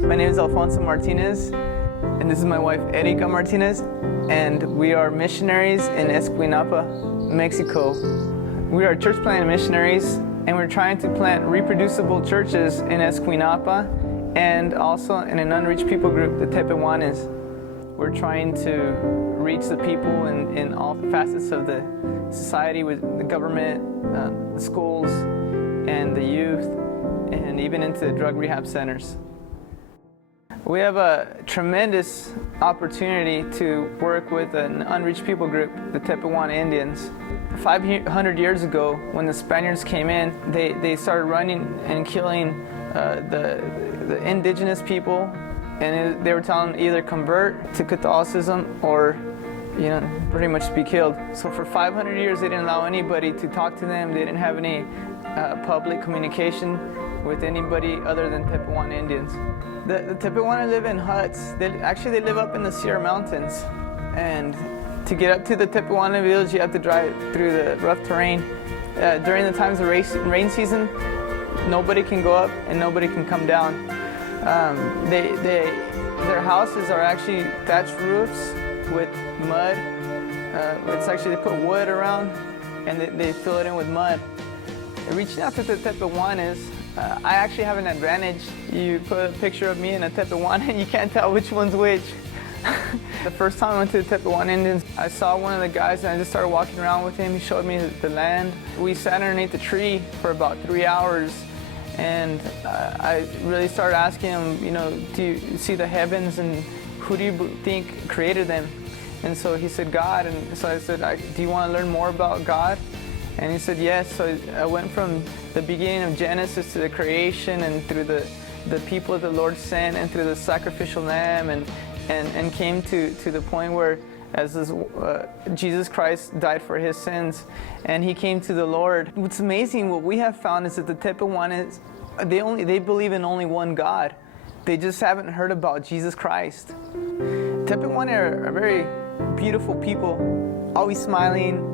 My name is Alfonso Martinez, and this is my wife Erika Martinez, and we are missionaries in Escuinapa, Mexico. We are church planting missionaries, and we're trying to plant reproducible churches in Escuinapa and also in an unreached people group, the Tepehuanes. We're trying to reach the people in all facets of the society, with the government, the schools, and the youth, and even into the drug rehab centers. We have a tremendous opportunity to work with an unreached people group, the Tepehuane Indians. 500 years ago, when the Spaniards came in, they started running and killing the indigenous people, and they were telling them either convert to Catholicism or, pretty much be killed. So for 500 years, they didn't allow anybody to talk to them. They didn't have any public communication with anybody other than Tepehuane Indians. The Tepehuane live in huts. They live up in the Sierra Mountains, and to get up to the Tepehuane village, you have to drive through the rough terrain. During the times of rain season, nobody can go up and nobody can come down. Their houses are actually thatched roofs with mud. They put wood around and they fill it in with mud. Reaching out to the Tepehuanes, I actually have an advantage. You put a picture of me in a Tepehuane and you can't tell which one's which. The first time I went to the Tepehuane Indians, I saw one of the guys and I just started walking around with him. He showed me the land. We sat underneath the tree for about 3 hours, and I really started asking him, do you see the heavens, and who do you think created them? And so he said, God. And so I said, do you want to learn more about God? And he said, yes. So I went from the beginning of Genesis to the creation, and through the people that the Lord sent, and through the sacrificial lamb, and came to the point where Jesus Christ died for his sins, and he came to the Lord. What's amazing, what we have found, is that the Tepehuanes, they believe in only one God. They just haven't heard about Jesus Christ. Tepehuane are very beautiful people, always smiling,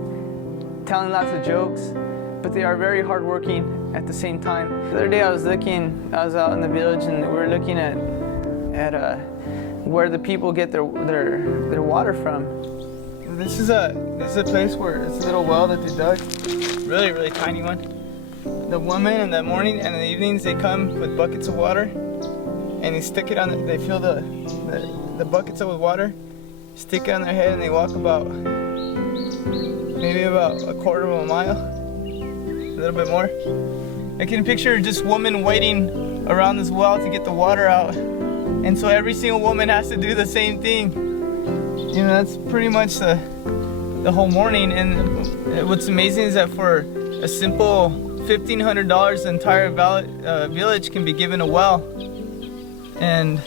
telling lots of jokes, but they are very hardworking at the same time. The other day I was out in the village, and we were looking at where the people get their water from. This is a place where it's a little well that they dug, really, really tiny one. The women in the morning and in the evenings, they come with buckets of water, and they stick it on. They fill the buckets up with water, stick it on their head, and they walk maybe about a quarter of a mile, a little bit more. I can picture just women waiting around this well to get the water out. And so every single woman has to do the same thing. That's pretty much the whole morning. And what's amazing is that for a simple $1,500, the entire village can be given a well. And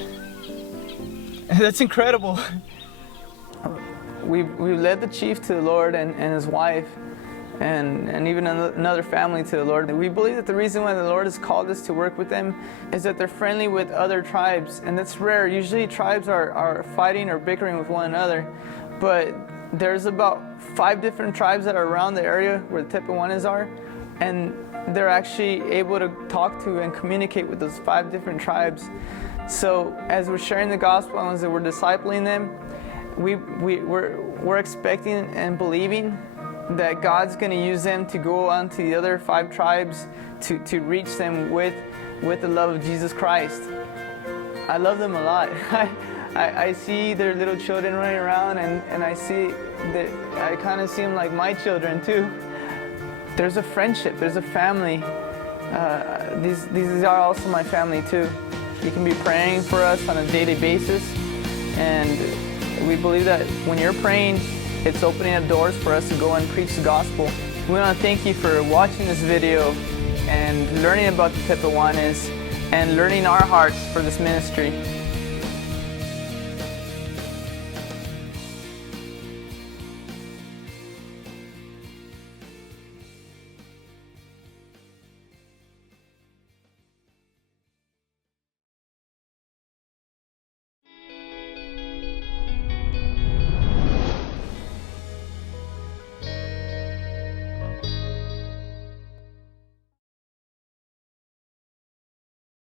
that's incredible. We've led the chief to the Lord and his wife, and even another family to the Lord. We believe that the reason why the Lord has called us to work with them is that they're friendly with other tribes, and that's rare. Usually tribes are fighting or bickering with one another, but there's about 5 different tribes that are around the area where the Tepehuanes are, and they're actually able to talk to and communicate with those 5 different tribes. So as we're sharing the gospel and as we're discipling them, we're expecting and believing that God's going to use them to go on to the other 5 tribes to reach them with the love of Jesus Christ. I love them a lot. I see their little children running around, and I see that I kind of see them like my children too. There's a friendship, there's a family. These are also my family too. You can be praying for us on a daily basis, and we believe that when you're praying, it's opening up doors for us to go and preach the gospel. We want to thank you for watching this video and learning about the Tepehuanes and learning our hearts for this ministry.